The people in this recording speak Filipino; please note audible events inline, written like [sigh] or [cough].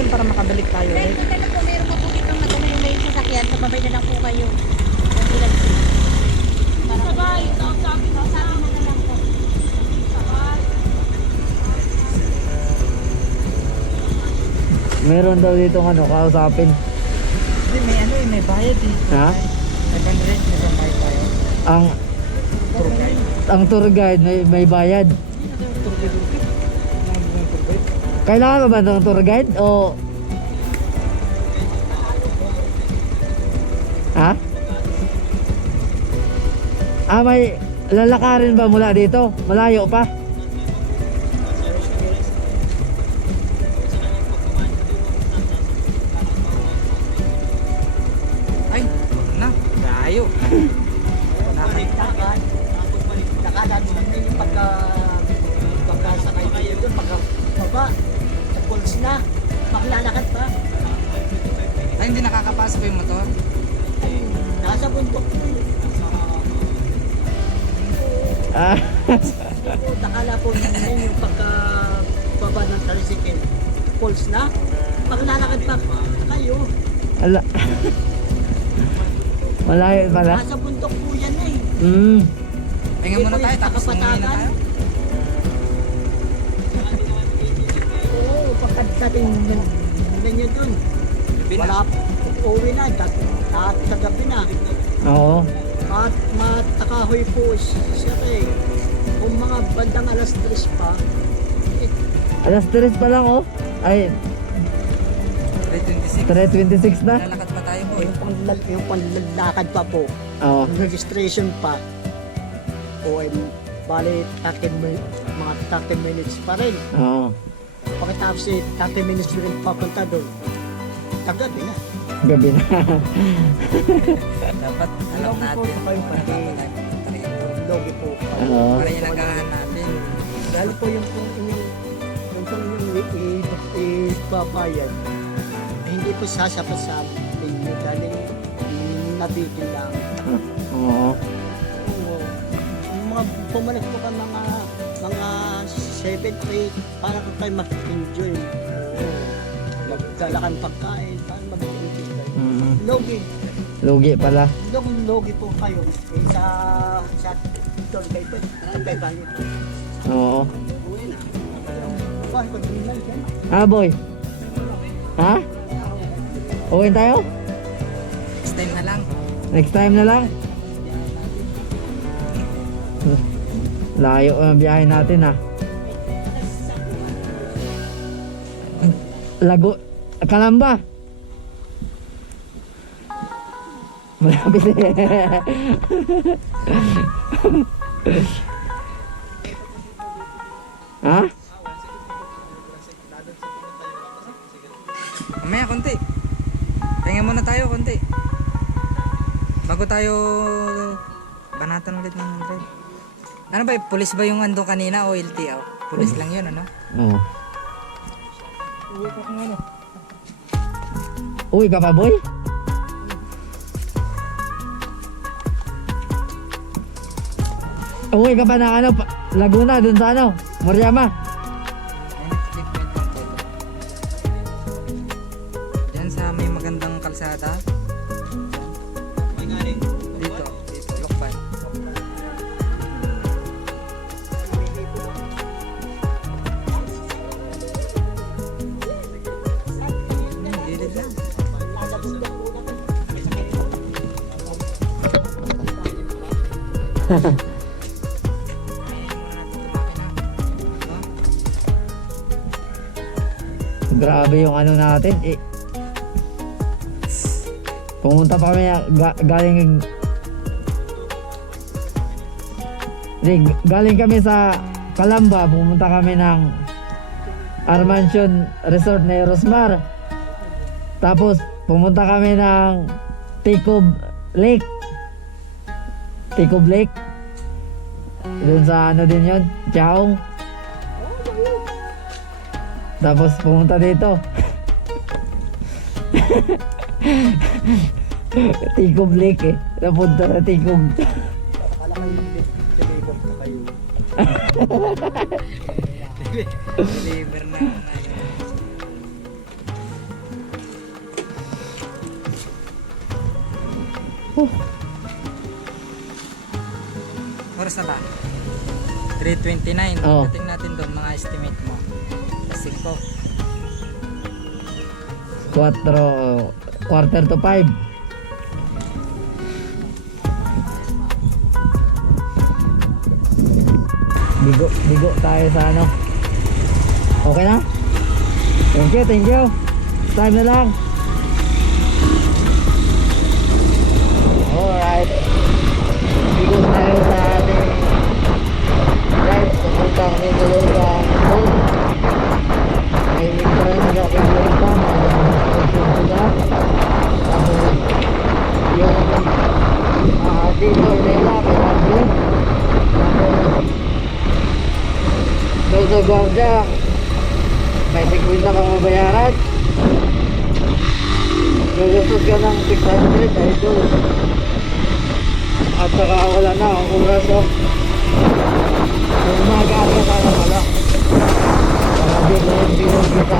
information para makabalik tayo ulit. ito na lang po, meron po po dito na yung may sasakyan, sababay na lang po kayo. Sabay, sabi na na lang po. Meron daw dito ano, kausapin. Hindi, may ano eh, may bayad eh. Ha? 500, may bayad tayo. Ang Tour guide. ang tour guide may, may bayad. Tour guide. Kailangan ba ba ng tour guide o Ha? Ah, may lalakarin ba mula dito? Malayo pa? Ay, na. Layo. Nakalimutan. Nakalaan mo yung pagka pagkasakay pagka baba, pulse na, maklalakad pa. Ay, hindi nakakapasok yung motor. Ay, nasa bundok po yun. Ah, Nakala po namin yung pagka baba ng tricycle, pulse na, maklalakad pa kayo. ala. Malayo pala. Nasa bundok po yan eh. Mm. Pahinga muna tayo, tapos umuwi na tayo. Pagkadating ninyo dun, wala, uwi na, at kagabi na. Oo. At matakahoy po siya eh. Kung mga bandang alas 3 pa, eh, Alas 3 pa lang oh. Ay, 326. 3.26 na. Lalakad pa tayo po. yung, panlal, yung panlalakad pa po, Oo. yung registration pa, o ay bali 30 min- mga 30 minutes pa rin. Oo. Pagkatapos eh, 30 minutes rin papunta doon. Tagabi na. Gabi na. Dapat alam natin kung pati. ano dapat tayo punta rito. Logi po. Oo. Para yung nagahan natin. Lalo po yung kung yung yung kung yung i- i- ibabayad, eh, hindi po sasapat sa inyo dahil nabitin lang. Oo. Oo. Mga bumalik po ka mga mga 7, 8 para ka kayo mag-enjoy. Kang pagkain para mag-enjoy kayo. Mm. Logi. Lugi pala. Logi, logi po kayo. Eh, sa sa doon kayo po. Kay Bali. Oo. Uwi na. Bakit? Ah, boy. Ha? Uwi tayo? Next time na lang. Next time na lang. Layo ang biyahe natin ah. Lago, Kalamba. Malapit eh. ha? Mamaya, konti. Pahinga muna tayo, konti. Bago tayo banatan ulit ng drive. Ano ba, pulis ba yung andong kanina o LTO? Pulis lang yun, ano? Oo. Uwi ka pa, boy? Uwi ka pa na ano, pa- Laguna, dun sa ano, po. Diyan sa may magandang kalsada. [laughs] Grabe yung ano natin, eh. Pumunta pa kami ga- galing galing kami sa Calamba, pumunta kami ng Armansion Resort na Rosmar. Tapos pumunta kami ng Ticob Lake. Tico Blake. Doon sa ano din yun, Chaong. Tapos pumunta dito. [laughs] Tico Blake eh. Napunta na Tico. Akala kayo [laughs] nag-deliver na na. Oh. Oras na ba? 3.29. Oo. Dating natin doon, mga estimate mo. Sa 5. 4, quarter to 5. Bigo, bigo tayo sa ano. Okay na? Thank you, thank you. Time na lang. Alright. dito ulit namin ang blip Dodo Gorda may 50 na kang mabayaran. Lulusog ka ng 600 ay ito. At saka wala na ang oras oh. Umaga ka na pala. Hindi mo hindi mo kita.